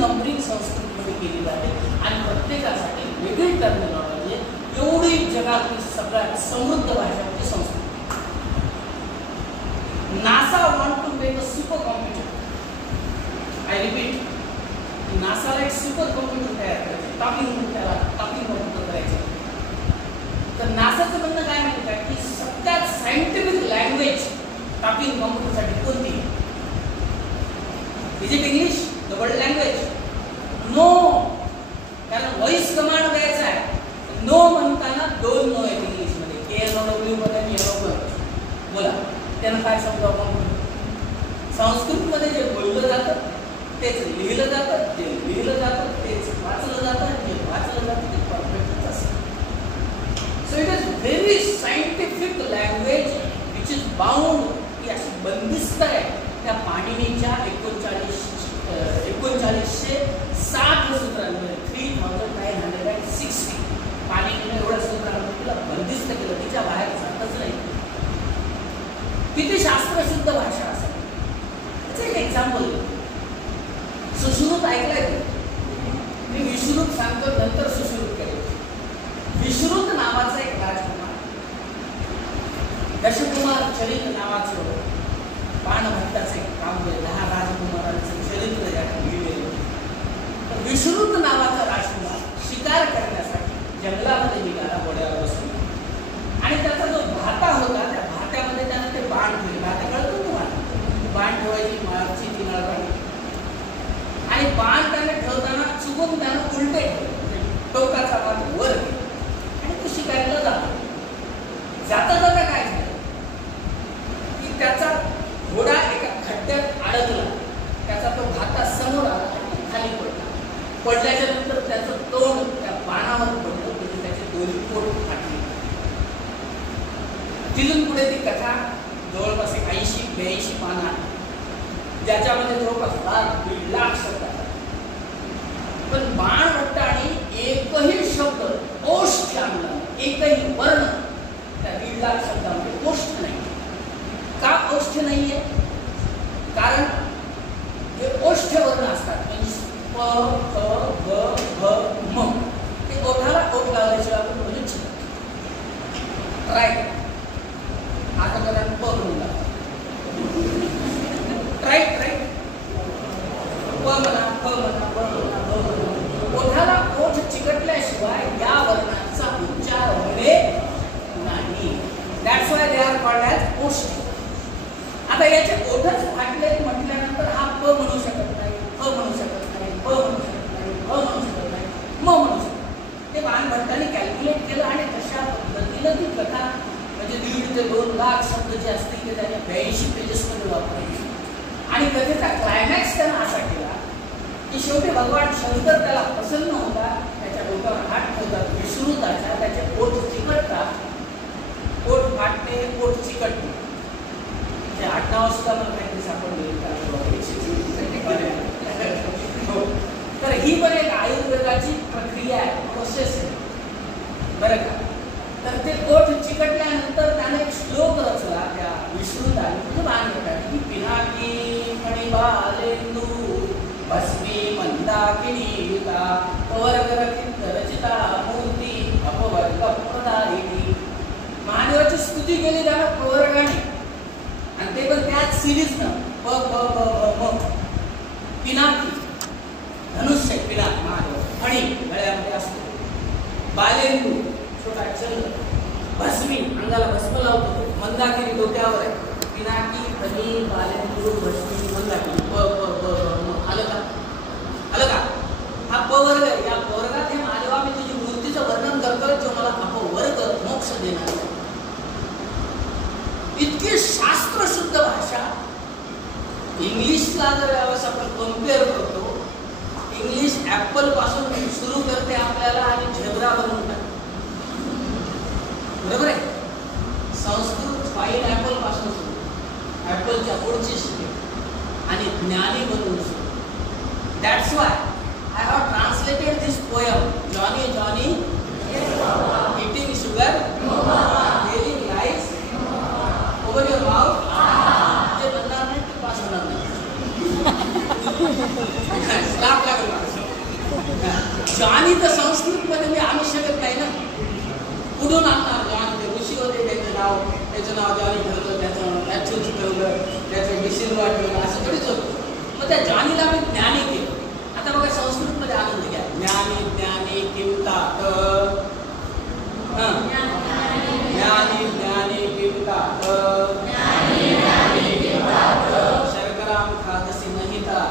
Numbering संस्कृतमध्ये केली जाते आणि प्रत्येकासाठी वेगळी टर्मिनॉलॉजी आहे. एवढी जगातली सगळ्यात समृद्ध भाषा म्हणजे Sanskrit. NASA want to make a super computer. I repeat, नासाला एक सुपर कॉम्प्युटर तयार करायचं, टॉकिंग कॉम्प्युटर करायचं. तर नासाचं म्हणणं काय माहिती का, की सगळ्यात सायंटिफिक लँग्वेज टॉकिंग कॉम्प्युटरसाठी कोणती? Is it English the world language? No. कारण व्हॉइस कमांड द्यायचा आहे. नो म्हणताना दोन नो आहेत इंग्लिशमध्ये, KNOW मध्ये आणि NO. बोला त्यांना काय समजावं आपण? संस्कृतमध्ये जे बोललं जातं तेच लिहिलं जातं, जे लिहिलं जातं तेच वाचलं जातं, जे वाचलं जातं ते परफेक्टच असतं. So it is very scientific language which is bound, की अशी बंदिस्त आहे त्या पाणिनीच्या 3960 सूत्रांमध्ये 3960 पाणिनीने एवढ्या सूत्रांमध्ये तिला बंदिस्त केलं, तिच्या बाहेर जातच नाही. किती शास्त्रशुद्ध भाषा असेल. त्याचं एक एक्झाम्पल, सुश्रुत ऐकलंय का? मी विश्रुत सांगतो, नंतर सुश्रुत करेल. विश्रुत नावाचा एक राजकुमार, दशकुमार चरित नावाचं बाणभट्टाचं एक काव्य, 10 राजकुमारांचं चरित्र ज्याने लिहिलेलं. तर विश्रुत नावाचा राजकुमार शिकार करण्यासाठी जंगलामध्ये निघाला घोड्यावर बसून, आणि त्याचा जो भाता होता त्या भात्यामध्ये त्यानं ते बाण ठेवले. भाता कळतो तुम्हाला? बाण ठेवायची मागची ती नळकाळी, आणि बाण त्याने ठेवताना चुकून त्यानं उलटे ठेवले, टोकाचा भाग वर गेला आणि तो शिकायला जातो. जाता जाता काय झालं की त्याचा घोडा एका खड्ड्यात अडकला, त्याचा तो भाता समोर आला आणि खाली पडला. पडल्याच्या नंतर त्याचं तोंड त्या बाणावर पडलं, म्हणजे त्याचे दोन्ही पोट फाटले. तिथून पुढे ती कथा जवळपास 80-82 पानं, ज्याच्यामध्ये जवळपास 1.5 लाख शब्द आहेत. पण बाणभट्टाने एकही शब्द ओष्ठ आणला, एकही वर्ण त्या 1.5 लाख शब्दामध्ये ओष्ठ नाही. का ओष्ठ नाहीये? कारण जे ओष्ठ वर्ण असतात म्हणजे प, क, ग, घ, म, ते ओठाला ओठ लावल्याशिवाय आपण बोलूच शकतो. राईट. आता करा प म्हणून लावा. Right right. प म्हणा, प म्हणा, ब म्हणा, ब म्हणा. ओठाला ओठ चिकटल्याशिवाय या वर्णांचा उच्चार होणे नाही. That's why they are called as ओष्ठ. आता याचे ओठच फाटले म्हटल्यानंतर हा प म्हणू शकत नाही, प म्हणू शकत नाही, प म्हणू शकत नाही, प म्हणू शकत नाही, म म्हणू शकत नाही. ते बाणभट्टाने कॅल्क्युलेट केलं आणि तशा पद्धतीनं ती कथा म्हणजे 1.5 ते 2 लाख शब्द जे असतील ते त्याने 82 पेजेसमध्ये वापरले. आणि कथेचा क्लायमॅक्स त्यानं असा केला की शेवटी भगवान शंकर त्याला प्रसन्न होता, त्याच्या डोक्यावर हात ठेवतात विष्णूताच्या, त्याचे पोट चिकटतात, पोट फाटणे, पोट चिकटणे. ते 8 नाव सुद्धा मला काहीतरी सापडले. तर ही पण एक आयुर्वेदाची प्रक्रिया आहे, प्रोसेस आहे बरं का. तर ते पोट चिकटल्यानंतर त्याने एक श्लोक रचला त्या विष्णूताने, बाणभट्टाने, पिनाकी फणिबालेंदू भस्मी मंदाकिनीता पवर्गरचित रचिता मूर्ती अपवर्ग प्रदायिनी. महादेवाची स्तुती केली त्या पवर्गाने, आणि ते पण त्याच सिरीजनं प प प प म. पिनाकी धनुष्य, पिनाक महादेव, फणी गळ्यामध्ये असतो, बालेंदू छोटा चंद्र, भस्मी अंगाला भस्म लावतो, मंदाकिनी डोक्यावर आहे. पिनाकी फणी बालेंदू भस्मी मंदाकिनी प प प म. आलं का? आलं का? हा पवर्ग आहे. या पवर्गात हे महादेवा मी तुझी मूर्तीचं वर्णन करतोय, जो मला अपवर्ग मोक्ष देणार आहे. इतकी शास्त्रशुद्ध भाषा. इंग्लिशला जर आपण कम्पेअर करतो, इंग्लिश ऍपल पासून सुरू करते आपल्याला आणि झेब्रा बनवून टाकते, बरोबर आहे. संस्कृत पाईनॲपल पासून सुरू, ऍपलच्या पुढची शिके आणि ज्ञानी बनवून सुरू. That's why I have translated this poem. Johnny Johnny eating sugar, telling lies, over your mouth. जे बनणार नाही ते पास होणार नाही. लाभ लागेल. त्याचं डिसिजन वाटलं असं थोडीच होतं. मग त्या ज्ञानीला मी ज्ञानी केलं. आता बघा संस्कृतमध्ये आनंद घ्या. ज्ञानी ज्ञानी किमतात, ज्ञानी ज्ञानी किमतात, शर्कराम खादसी नहितात,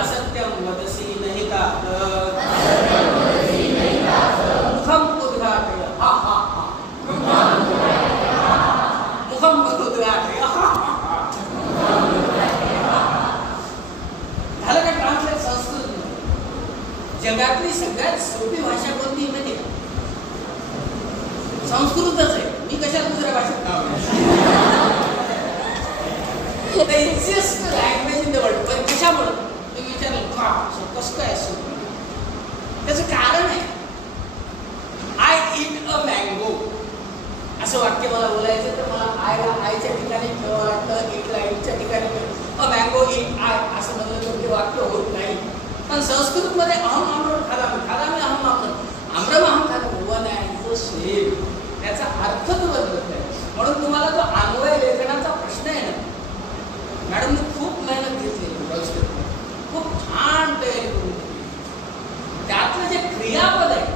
असत्यम वदसी नहितात, मुखम उद्घाटय हा हा हा, मुखम उद्घाटय हा हा. झालं का ट्रान्सलेट संस्कृत? जगातली सगळ्यात सोपी भाषा कोणती माहिती का? संस्कृतच आहे. मी कशाला दुसऱ्या भाषेत नाव The easiest language in the world. पण कशामुळे? तुम्ही विचारलं का कसं काय असं? त्याचं कारण आहे. आय ईट अ मँगो असं वाक्य मला बोलायचं तर मला आयच्या ठिकाणी ठेवावं लागतं, ईटला ईटच्या ठिकाणी अ मँगो ईट आय असं म्हणलं तर ते वाक्य होत नाही. पण संस्कृतमध्ये अहम आम्रम खादामी, खादामी अहम आम्रम, आम्रम अहम खादामी, वन अँड द सेम. त्याचा अर्थच बदलत नाही. म्हणून तुम्हाला जो अन्वय लेखनाचा प्रश्न आहे ना, मॅडमने खूप मेहनत घेतली, खूप छान तयारी करून त्यातलं जे क्रियापद आहे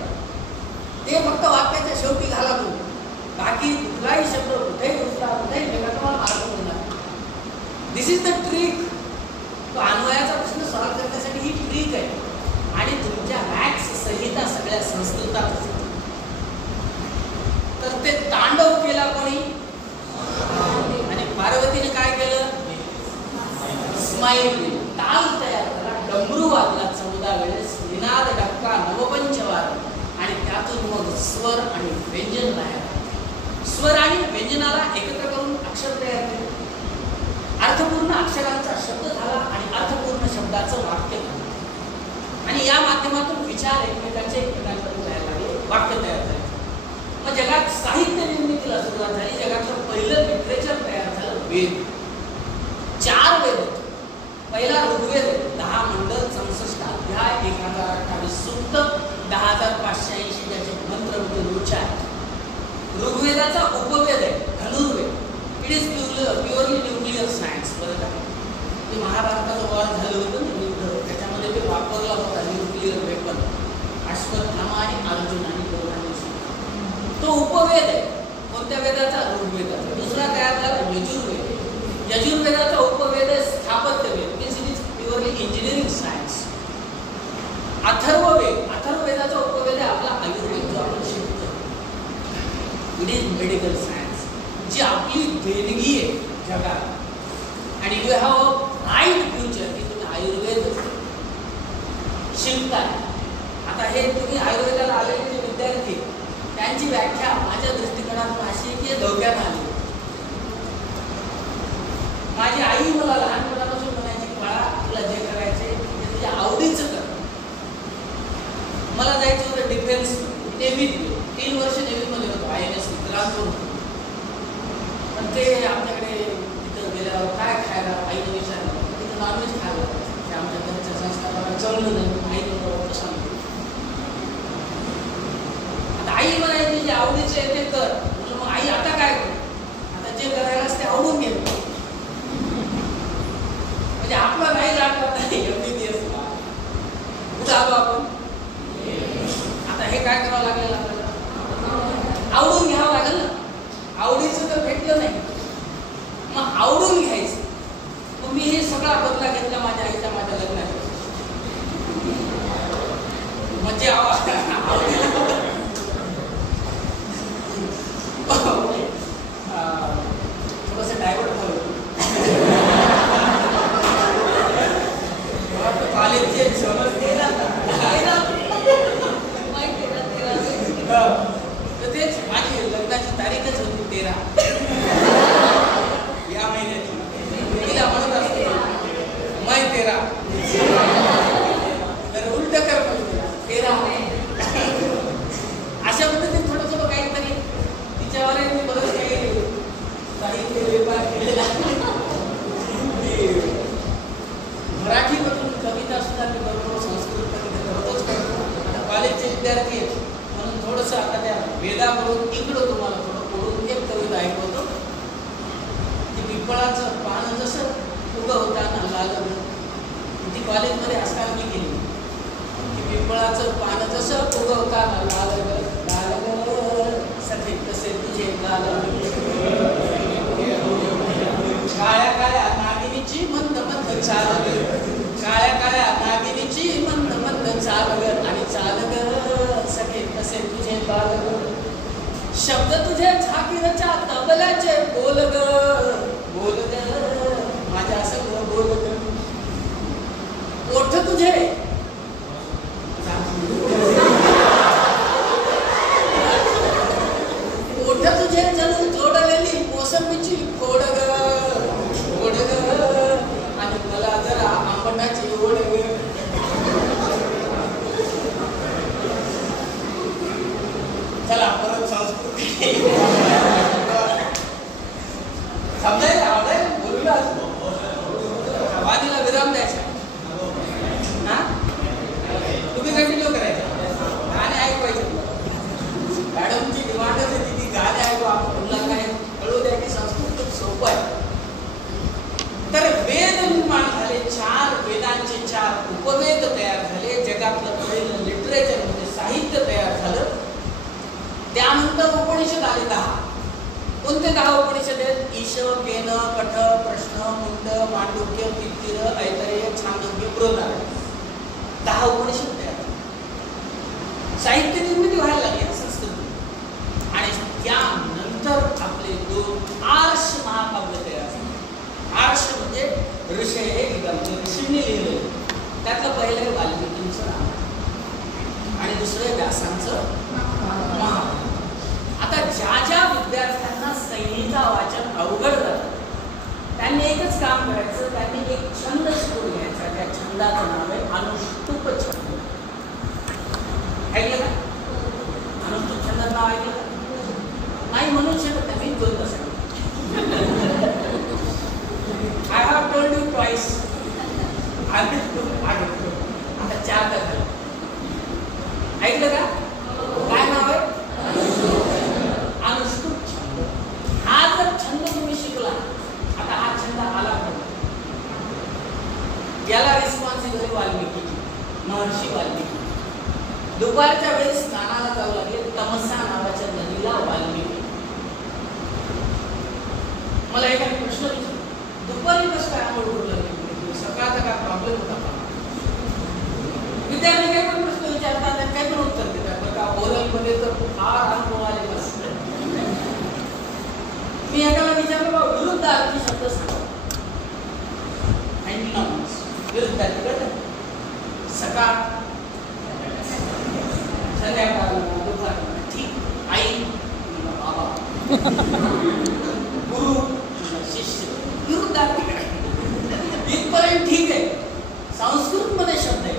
ते फक्त वाक्याच्या शेवटी घाला तुम्ही. बाकी कुठलाही शब्द कुठेही घुसला कुठेही गेला तुम्हाला मार्ग मिळणार. दिस इज द ट्रिक. तो अन्वयाचा प्रश्न सॉल्व्ह करण्यासाठी ही ट्रिक आहे. आणि तुमच्या मॅथ्स संहिता सगळ्या संस्कृतात. तर ते तांडव केला कोणी? आणि पार्वतीने काय केलं? स्माईल. ताल तयार करा, डमरू वाजला 14 वेळेस, निनाद डक्का नवपंचवार, आणि त्यातून मग स्वर आणि व्यंजन तयार. स्वर आणि व्यंजनाला एकत्र करून अक्षर तयार केले. अर्थपूर्ण अक्षरांचा शब्द झाला आणि अर्थपूर्ण शब्दाचं वाक्य झालं. आणि या माध्यमातून विचार एकमेकांच्या तयार लागले, वाक्य तयार झाले. मग जगात साहित्य निर्मितीला सुरुवात झाली. जगातलं पहिलं लिटरेचर तयार झालं वेद. 4 वेद. पहिला ऋग्वेद 10 मंडल 64 अध्याय 1028 सूक्त 10,580 ज्याचे मंत्र उच्चार. ऋग्वेदाचा उपवेद आहे धनुर्वेद. It is purely nuclear science. बरं का? ते महाभारताचं वॉर झालं होतं ना युद्ध, त्याच्यामध्ये ते वापरला होता न्यूक्लिअर वेपन. अश्वत्थामा आणि अर्जुन आणि दोघांनी तो उपवेद आहे. कोणत्या वेदाचा? ऋग्वेदाचा. दुसरा तयार झाला यजुर्वेद. यजुर्वेदाचा उपवेद आहे स्थापत्यवेद. Means it is purely engineering science. अथर्ववेद. अथर्ववेदाचा उपवेद आहे आपला आयुर्वेद, जो आपण शिकतो. इट इज मेडिकल सायन्स, जी आपली देणगी आहे जगात. आणि you have a bright future की तुम्ही आयुर्वेद शिकताय. आता हे तुम्ही आयुर्वेदाला आलेले जे विद्यार्थी त्यांची व्याख्या माझ्या दृष्टिकोनातून अशी आहे की धोक्यात आली. माझी आई मला लहानपणापासून म्हणायची की बाळा तुला जे करायचे ते तुझ्या आवडीचं कर. मला जायचं होतं डिफेन्स नेव्हीत. 3 वर्ष नेव्हीमध्ये होतो. INS विक्रांत होतो. पण ते आमच्याकडे तिथं गेल्यावर काय खायला आईने विचारलं. तिथं नॉनव्हेज खायला ते आमच्या घरच्या संस्काराला जमलं नाही. आईने बरोबर सांगितलं. आता आई म्हणायची जे आवडीचं आहे ते कर. मग आई आता काय करू? आता जे करायलाच ते आवडून घे. म्हणजे आपला नाही लागला नाही MBBS ला कुठं आलो आपण. आता हे काय करावं लागेल आपल्याला? आवडून घ्यावं लागेल ना. आवडीचं तर भेटलं नाही, मग आवडून घ्यायचं. मग मी हे सगळा बदला घेतला माझ्या आईच्या माझ्या लग्नात. म्हणजे थोडंसं डायव्हर्ट झालं. कॉलेजचे समज गेला तर तेच माझी लग्नाची तारीखच होती 13 या महिन्याची. तिला म्हणत असतो मै 13 तर उलट कर 13. अशा पद्धतीने थोडं थोडं काहीतरी तिच्यावर मी बरंच काही साहित्य वेपार केलेला. मराठीमधून कविता सुद्धा मी बरोबर संस्कृत कविता करतोच करतो. आता कॉलेजचे विद्यार्थी आहेत म्हणून थोडंसं आता त्या वेदावरून इकडं तुम्हाला थोडं पडून एक कविता ऐकतो. काळ्या काळ्या नागिनीची मंद मंद चाल ग, काळ्या काळ्या नागिनीची मंद मंद चाल ग, आणि चाल ग सखे तसे तुझे बाल ग, शब्द तुझे झाकीरच्या तबल्याचे बोल ग, बोल ग माझ्या सगळं बोल ग, ओठ तुझे ओठ तुझे जणू जोडलेली मोसंबीची फोड ग, फोड ग, आणि मला जरा आंबटाची ओढ ग. चला परत संस्कृती समजायला आवडेल बोलूया, वादीला विराम द्यायचा. हा तुम्ही कंटिन्यू करायचं, गाणे ऐकवायचे. मॅडमची डिमांडच आहे ती गाणे ऐकू, आपण मुलांना काय कळू द्या की संस्कृत खूप सोपं आहे. तर वेद निर्माण झाले, 4 वेदांचे 4 उपवेद तयार झाले, जगातलं पहिलं लिटरेचर म्हणजे साहित्य तयार झालं. त्यानंतर उपनिषद आले 10. कोणते 10 उपनिषद आहेत? ईश, केन, कठ, प्रश्न, मुंड, मांडुक्य, तित्तिर, ऐतरेय, छांदोग्य, बृहदारण्यक. 10 उपनिषद तयार झाले. साहित्य निर्मिती व्हायला लागली ना संस्कृत, आणि त्यानंतर आपले 2 आर्ष महाकाव्य तयार झाले. आर्ष म्हणजे ऋषी ऋषींनी लिहिले. त्यातलं पहिलं वाल्मिकींचं नाव आणि दुसरं व्यासांचं महाकाव्य. आता ज्या ज्या विद्यार्थ्यांना संहिता वाचन अवघड जातं त्यांनी एकच काम करायचं, त्यांनी एक छंद शिकून घ्यायचा. त्या छंदाचं नाव आहे अनुष्टुप छंद. ऐकलं का? अनुष्टुप छंदाचं नाव ऐकलं का? नाही म्हणून शकत नाही, मी बोलत असेल. I have told you twice. आता 4 का झालं. ऐकलं का? काय नाव आहे? अनुष्टुप छंद. हा जर छंद तुम्ही शिकला, आता हा छंद आला पाहिजे. याला रिस्पॉन्सिबिलिटी वाल्मिकीची, महर्षी वाल्मिकी. दुपारच्या वेळेस स्नानाला जावं लागेल तमसा नावाच्या नदीला वाल्मिकी. मला एखादा प्रश्न विचार, दुपारी कसं काय आंघोळ करू लागली? सकाळचा काय प्रॉब्लेम होता का? विद्यार्थी काही पण प्रश्न विचारतात आणि काही पण उत्तर देतात. बरं का, ओरलमध्ये तर फार अनुभव आलेला असतो. मी एकाला विचारलं, बाबा विरुद्ध अर्थी शब्द सांगा. अँटिनॉम्स, विरुद्ध अर्थी कळतं? सकाळ, संध्याकाळ, दुपार. ठीक. आई, बाबा, गुरु, शिष्य, विरुद्ध अर्थी करायचं. इथपर्यंत ठीक आहे. संस्कृतमध्ये शब्द आहे.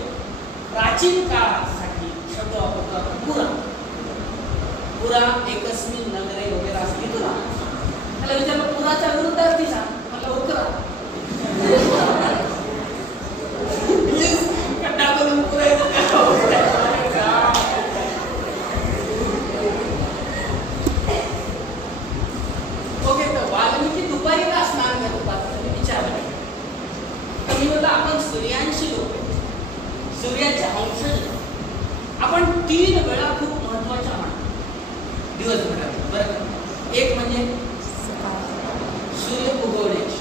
प्राचीन काळासाठी शब्द वापरतो आपण पुरा. पुरा एकस्मिन नगरे वगैरे असं घेतो ना. त्याला विचारलं पुराचा विरुद्ध अर्थी सांग. मला उकरा. खड्डा करून पुरा ओके. तर वाल्मिकी दुपारी का स्नान करत होतात विचारलं. तर मी म्हटलं आपण सूर्यांशी लोक आहे, सूर्याच्या अंशज. आपण 3 वेळा खूप महत्वाच्या मानतो दिवसभरात. बरं, एक म्हणजे सूर्य उगवण्याची,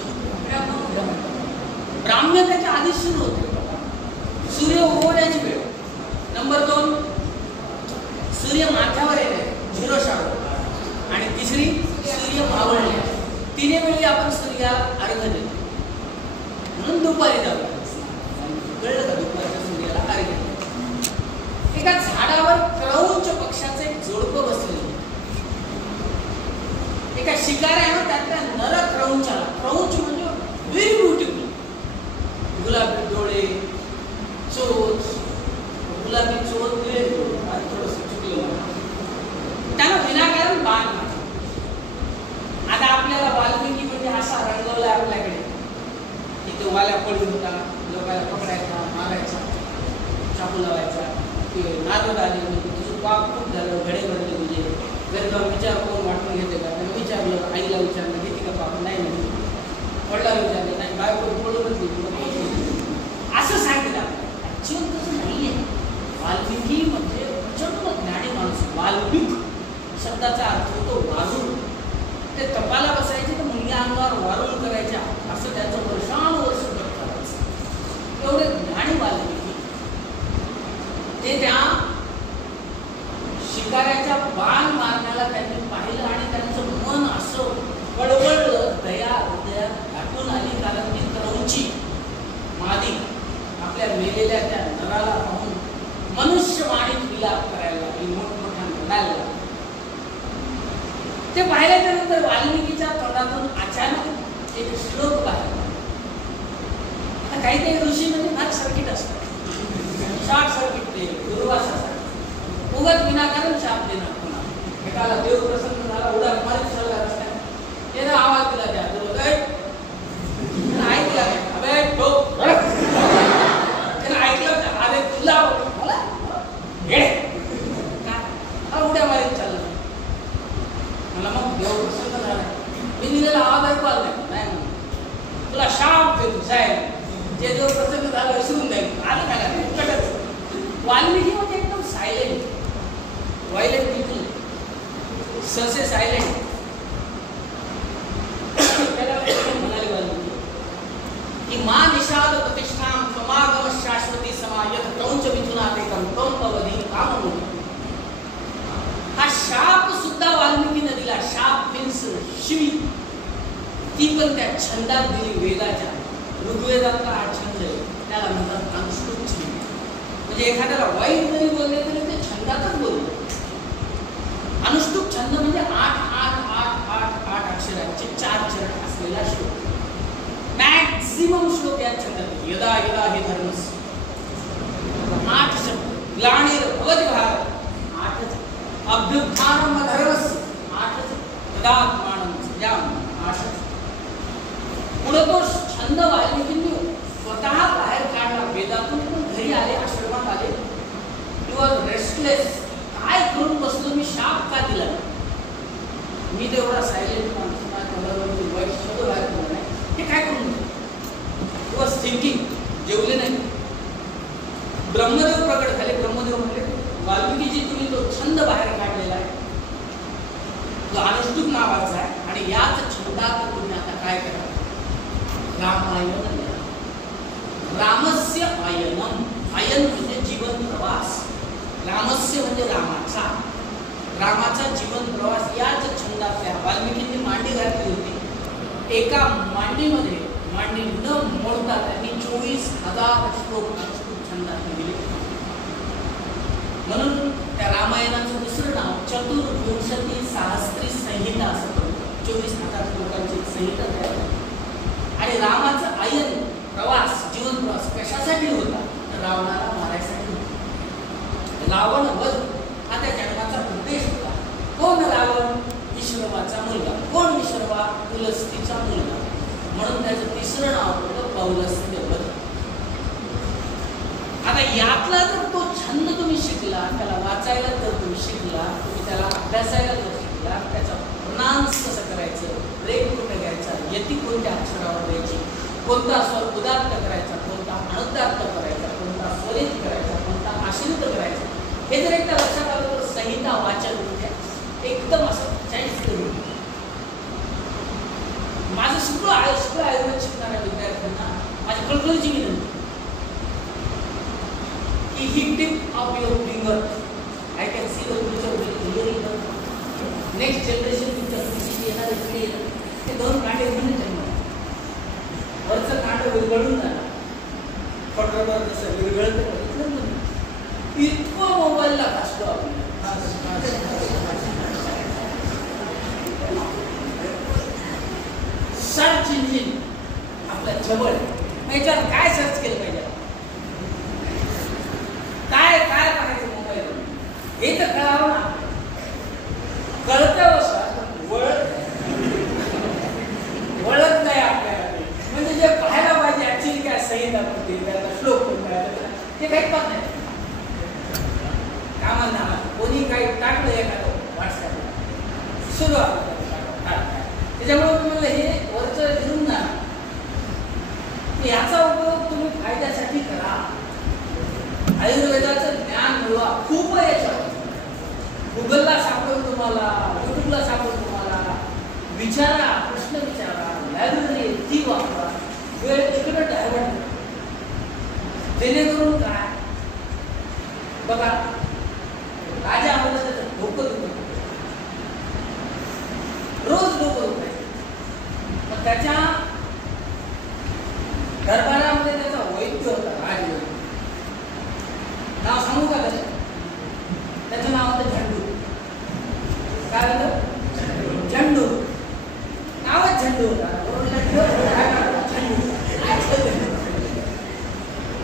ब्राह्मण त्याच्या आधीच सुरू होते. सूर्य उगवण्याची वेळ. नंबर 2 सूर्य माथ्यावर येणे, 0 शाळा. आणि तिसरी सूर्य मावळणे. 3 वेळी आपण सूर्याला अर्घ्य देतो. म्हणून दुपारी जाऊ. कळलं का? दुपारच्या सूर्याला अर्घ्य देतो. एका झाडावर क्रौंच पक्षाचं एक जोडपं बसलेलं. एका शिकाऱ्यानं त्यातल्या नर क्रौंचाला, क्रौंच म्हणजे व्हेरी ब्युटिफुल, गुलाबी डोळे, चोच, गुलाबी चोच, आणि थोडंसं चुकलं. त्यानं विनाकारण बाण मारला. आता आपल्याला वाल्मिकी म्हणजे असा रंगवला आपल्याकडे की तो वाल्या पडून होता, लोकांना पकडायचा, मारायचा, चाकू लावायचा. नारद आले म्हणजे तुझं पाप खूप झालं, घडे भरले तुझे. घरी जाऊन विचार कोण वाटून घेते का? त्यांना विचारलं, आईला विचारलं घेते का पाप? नाही नाही. वडिलांना विचारलं, नाही. बायको पडूनच गेली. असं सांगितलं. ॲक्च्युअल तसं नाही आहे. वाल्मिकी म्हणजे प्रचंड ज्ञानी माणूस. वाल्मिक शब्दाचा अर्थ होतो वालून. असं त्यांचं वर्षानुवर्ष जप करायचं. एवढे ज्ञानी वाल्मिकी ते त्या शिकाऱ्याच्या बाण मारण्याला त्यांनी पाहिलं आणि त्यांचं मन असं कळवळलं, दया हृदयात दाटून आली. कारण ती क्रौंची मादी आपल्या मेलेल्या त्या नराला पाहून मनुष्यवाणीत विलाप करायला लागली, मोठमोठ्या म्हणायला लागली. ते पाहिल्याच्या नंतर वाल्मिकीच्या तोंडातून अचानक एक श्लोक बाहेर आला. आता काही काही ऋषी म्हणजे फार सर्किट असतात, शॉर्ट सर्किट ते दुर्वासासाठी उगाच विनाकारण शाप देणार. पुन्हा एकाला देव प्रसन्न झाला, उडा मारीत चालला रस्त्याने, त्याने आवाज दिला त्या ऐकला अबे ठोक त्याने ऐकलं अरे तुला मला काय उड्या मारीत चालला. मला मग देव प्रसन्न झाला, मी दिलेला आवाज ऐकू आला नाही म्हणून तुला शाप देतो साहेब, जे देव प्रसन्न झालं विसरून जाईल आलं का. वाल्मिकी म्हणजे एकदम सायलेंट, वायलेंट पीपल, ससे सायलेंट. त्याला म्हणाले वाल्मिकी की मा निषाद प्रतिष्ठाम समागम शाश्वती समायत क्रौंच मिथुनादेकम त्वं पवधी काममोहि. हा शाप सुद्धा वाल्मिकीने दिला. शाप मीन्स शिवी, ती पण त्या छंदात दिली, वेदाच्या. ऋग्वेदातला हा छंद आहे, त्याला म्हणतात अनुष्टुप छंद. म्हणजे एखाद्याला वाईट जरी बोलले तरी ते छंदातच बोलले. अनुष्टुप छंद म्हणजे 8 अक्षरांचे 4 चरण असलेला श्लोक. मॅक्सिमम श्लोक या छंदात. यदा यदा हे धर्मस 8 शब्द, ग्लानिर भवति भारत 8च, अभ्युत्थानम अधर्मस्य 8च, तदात्मानं सृजाम्यहम् 8च. पुढे तो छंद वाल्मिकींनी स्वतः बाहेर काढला. वेदातून पण घरी आले, आश्रमात आले. He was restless. काय करून बसलो मी, शाप का दिला मी, तेवढा सायलेंट माणूस नाही, वाईट शब्द बाहेर पडला नाही, हे काय करून ही वॉज थिंकिंग. जेवले नाही. ब्रह्मदेव प्रकट झाले. ब्रह्मदेव म्हणले वाल्मिकीजी तुम्ही तो छंद बाहेर काढलेला आहे, तो अनुष्टुप नावाचा आहे, आणि याच छंदात तुम्ही आता काय करा, रामायण. रामस्य आयनम. आयन म्हणजे जीवन प्रवास. रामस्य म्हणजे रामाचा. रामाचा जीवन प्रवास याच छंदातल्या वाल्मिकींनी मांडी घातली होती. एका मांडीमध्ये मांडी न मोडता त्यांनी 24,000 श्लोक अनुष्टुप छंदात दिले. म्हणून त्या रामायणाचं दुसरं नाव चतुर्विंशती सहस्त्री संहिता असं म्हणतात. 24,000 श्लोकांची संहिता तयार झाली. आणि रामाचं आयन प्रवास, जीवन प्रवास कशासाठी होता, तर रावणाला मारायसाठी होता. रावण वध हा त्या जन्माचा उद्देश होता. कोण रावण? विश्रवाचा मुलगा. कोण विश्रवा? पुलस्तीचा मुलगा. म्हणून त्याचं तिसरं नाव होतं पौलस्त्य वध. आता यातला जर तो छंद तुम्ही शिकला, त्याला वाचायला जर तुम्ही शिकला, तुम्ही त्याला अभ्यासायला जर शिकला, त्याचा प्रोनाउन्स कसं करायचं, ब्रेक कुठे घ्यायचा, यती कोणत्या अक्षरावर द्यायची, कोणता स्वर उदात्त करायचा, कोणता अनुदात्त करायचा, कोणता स्वरित करायचा, कोणता आश्रित करायचा, हे जर एकदा लक्षात आलं तर संहिता वाचन म्हणजे एकदम असं चॉईस करून. माझं सगळं आयुर्वेद शिकणाऱ्या विद्यार्थ्यांना माझी कळकळीची विनंती की ही tip of your finger, I can see the future clearly. Next generation future येणार ते 2 कांडे म्हणून जन्म वरचं कांड विरघळून जाणार. पटरवर जसं विरघळतं बघितलं ना, इतकं मोबाईलला घासतो आपण. सर्च इंजिन आपल्या जवळ, याच्यावर काय सर्च केलं पाहिजे, काय काय पाहायचं मोबाईल, हे तर कळावं ना. कळतं वळत नाही आपल्याला. म्हणजे जे पाहायला पाहिजे ऍक्च्युअली काय संहिता कोणती, त्याचा श्लोक कोणता, ते काही पाहत नाही. कामा ना कोणी काही टाकलं एखादं व्हॉट्सअपला, सुरू आहे त्याच्यामुळे तुम्हाला हे वरचं घेऊन जा. याचा उपयोग तुम्ही फायद्यासाठी करा. आयुर्वेदाचं ज्ञान मिळवा. खूप आहे याच्यावर. गुगलला सापडेल तुम्हाला, युट्यूबला सापडेल तुम्हाला. विचारा, प्रश्न विचारा, लायब्ररी ती वापरा, वेळ तिकडे डायव्हर्ट, जेणेकरून काय बघा राजा आम्हाला त्याचं डोकं दुखत, रोज डोकं दुखायचं. मग त्याच्या दरबारामध्ये त्याचा वैद्य होता, राजवैद्य. नाव सांगू का त्याचं? त्याचं नाव होतं झंडू. काय होतं? झंडू. नावच झंडू होता.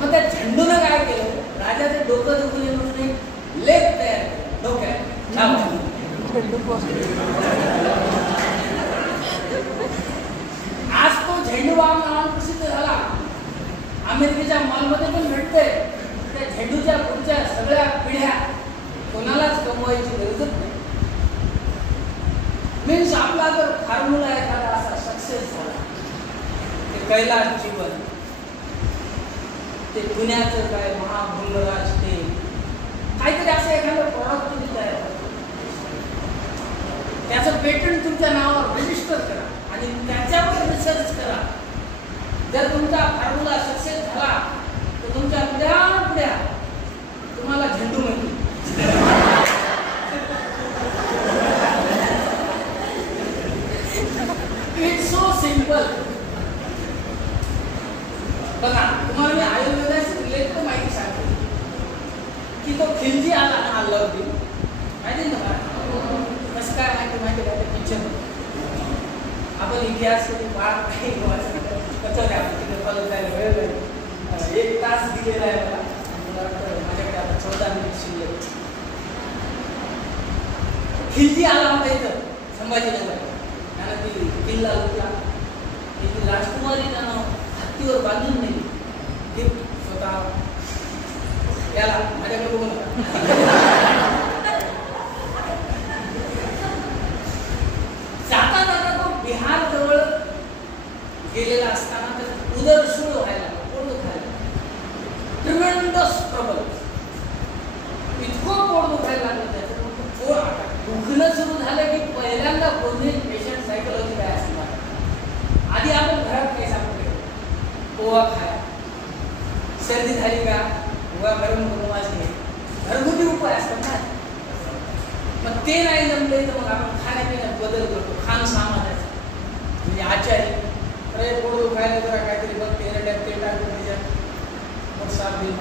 मग त्या झंडूनं काय केलं, राजाचं डोकं दुखू नये म्हणून एक लेप तयार केला डोक्यात. आज तो झेंडू बाम नावाने प्रसिद्ध झाला. अमेरिकेच्या मॉलमध्ये पण भेटतंय. त्या झेंडूच्या पुढच्या सगळ्या पिढ्या कोणालाच कमवायची गरजच नाही. मीन्स आपला जर फॉर्म्युला एखादा असा सक्सेस झाला, ते कैलास जीवन, ते पुण्याचं काय महाभंगराज, ते काहीतरी असं एखादं प्रॉडक्ट तुम्ही तयार करा, त्याचं पेटंट तुमच्या नावावर रजिस्टर करा आणि त्याच्यावर रिसर्च करा. जर तुमचा फॉर्म्युला सक्सेस झाला तर तुमच्या पुढ्या तुम्हाला झेंडू मिळतील. It's so simple. बघा तुम्हाला मी आयुर्वेदाशी रिलेटेड माहिती सांगतो की तो खिलजी आला ना अल्लाउद्दीन, माहिती ना कसं काय माहिती का? ते पिक्चर आपण इतिहास पाठ काही कसं काय तिथे फॉलो करायला वेळ नाही. 1 तास दिलेला आहे मला वाटतं, माझ्याकडे आता 14 मिनिट शिल्लक. खिलजी आला होता इथं संभाजीनगर, त्यानं ती किल्ला लुटला, ती राजकुमारी त्यानं हत्तीवर बांधून नेली. ते स्वतः त्याला माझ्याकडे बघू जाता जाता तो बिहार जवळ गेलेला असताना त्याचं उदर सुरू व्हायला, पोट दुखायला, ट्रिमेंडस ट्रबल, इतकं पोट दुखायला लागलं त्याचं. दुखणं सुरू झालं की पहिल्यांदा कोणी पेशंट सायकोलॉजी काय असणार, आधी आपण घरात काय सांगतो, पोहा खाया, सर्दी झाली का पोहा गरम करून वाजले, घरगुती उपाय असतात ना. मग ते नाही जमले तर मग आपण खाण्यापिण्यात बदल करतो. खान सामानाचा म्हणजे आचारी, अरे पोट दुखायला जरा काहीतरी बघ तेरड्यात ते टाकून त्याच्यात मग साफ देईल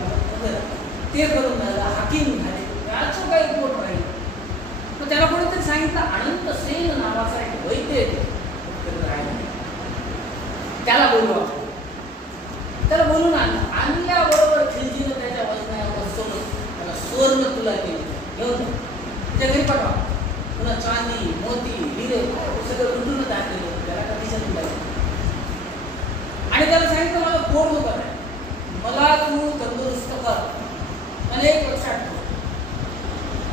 ते करून झालं. हाकीम झाले, त्याचं काही पोट राहील. मग त्याला कोणीतरी सांगितलं अनंत सेन नावाचा एक वैद्य त्याला बोलवा. त्याला बोलून आणल्याबरोबर खिलजीनं त्याच्या वजनावर बसवलं, त्याला सुवर्ण तुला केली, घेऊन त्याच्या घरी पाठवा. पुन्हा चांदी मोती हिरे सगळं लुटूनच आणलेलं होतं, त्याला कंडिशन मिळाली. आणि त्याला सांगितलं मला पोट दुखत आहे, मला तू तंदुरुस्त कर. आणि एक लक्षात ठेव,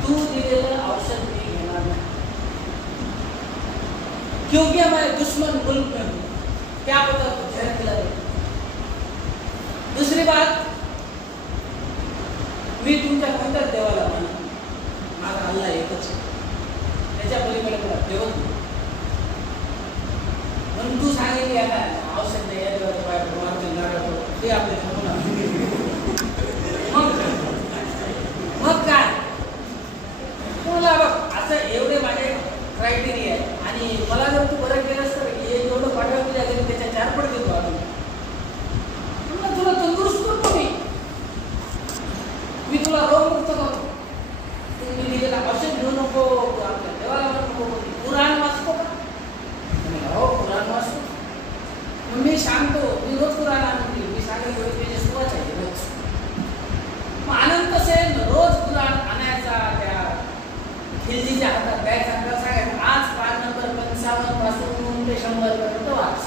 तू दिलेलं औषध मी घेणार नाही, क्योंकि हमारे दुश्मन मुल्क में हूं, क्या पता तो जहर खिला दे. दूसरी बात, मी तुमच्या कोणत्या देवाला मानतो, माझा अल्लाह एकच, त्याच्या पलीकडे मला देवत नाही. म्हणून तू सांगितले आता औषध नाही या देवाचं पाय भगवान नारळ ते आपले मग काय तुला बघ असं एवढे माझे क्रायटेरिया आहे. आणि मला जर तू बरं केलंस तर हे एवढं पाठवा तुझ्या घरी त्याच्या 4 पट देतो आपण, तुला तंदुरुस्त करतो मी तुला रोगमुक्त करतो. तुम्ही दिलेला औषध घेऊ नको, आपल्या देवाला नको, कुराण वाचतो का? हो कुराण वाचतो. मग मी सांगतो, मी रोज कुराण आणून मी सांगेल पेजेस वाचायचे रोज. मग अनंत सेन रोज कुराण आणायचा, त्या खिलजीच्या हातात द्यायचा, सांगायचं आज पान नंबर 55 पासून ते 100 पर्यंत वाच,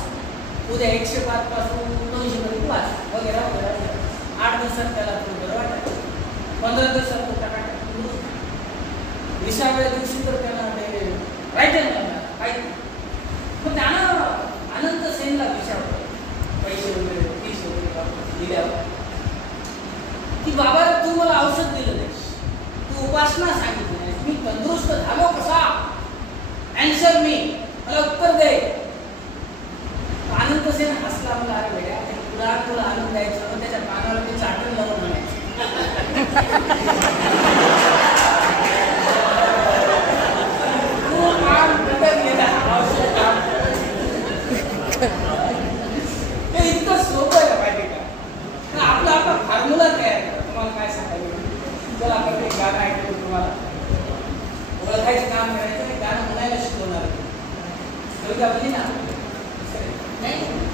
उद्या 105 पासून 200 पर्यंत वाच, वगैरे वगैरे. 8 दिवसात त्याला बरं वाटायचं, 15 दिवसात तो टाका 20व्या दिवशी तर त्यांना ते रायटिंग करणार काही. मग त्यानं अनंत सेनला विचारलं, पैसे वगैरे 30 वगैरे दिल्यावर की बाबा तू मला औषध दिलं नाहीस, तू उपासना सांगितली नाहीस, मी तंदुरुस्त झालो कसा? अँसर मी, मला उत्तर दे. पुराण तुला आणून द्यायचं, मग त्याच्या कानाला ते चाटण लावून म्हणायचं. खूप काम प्रगत गेला आवश्यक काम. ते इतकं सोपं आहे माहिती का? आपला आपला फॉर्म्युला तयार करा. तुम्हाला काय सांगायचं, चला आपण एक गाणं ऐकतो, तुम्हाला ओळखायचं काम करायचं आणि गाणं म्हणायला शिकवणार. कविता बोलली ना नाही,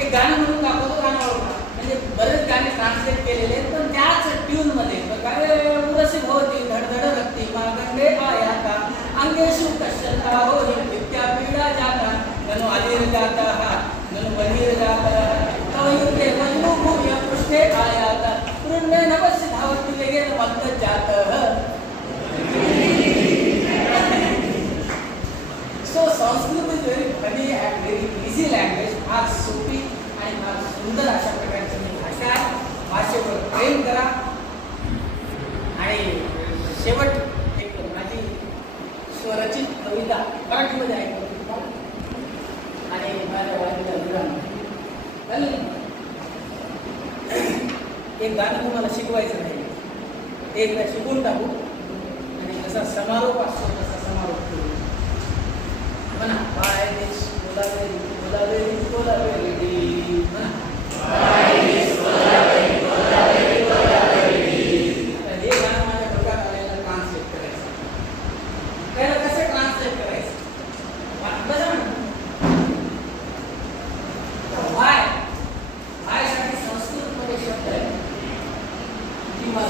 एक गाणं म्हणून दाखवतो, गाणं ओळखा. म्हणजे बरेच गाणे ट्रान्सलेट केलेले आहेत, पण त्याच ट्यून मध्ये. काय उरसी भोवती धडधड रक्ती मागंडे आया का अंगेशु कश्यता हो नित्या पीडा जाता ननु अधीर जाता ननु बहिर जाता कवयुते मजनू भूय पृष्ठे आया का पुण्य नवस्य धावती लगे मत जात. So Sanskrit is very funny and very easy language. फार सोपी आणि फार सुंदर अशा प्रकारची भाषा आहे. भाषेवर प्रेम करा. आणि शेवट एक माझी स्वरचित कविता मराठीमध्ये ऐकतो आणि माझ्या वाणीला विराम. एक गाणं तुम्हाला शिकवायचं नाही, ते एकदा शिकून टाकू आणि जसा समारोप असतो तसा समारोप करू. म्हणा बाय देश बोलावेरी बोलावेरी बोलावेरी म्हणा बाय देश बोलावेरी बोलावेरी बोलावेरी. हे गाणं माझ्या डोक्यात आलेलं ट्रान्सलेट करायचं. पहिलं कसं ट्रान्सलेट करायचं बघा ना. बाय बायसाठी संस्कृतमध्ये शब्द आहे किंवा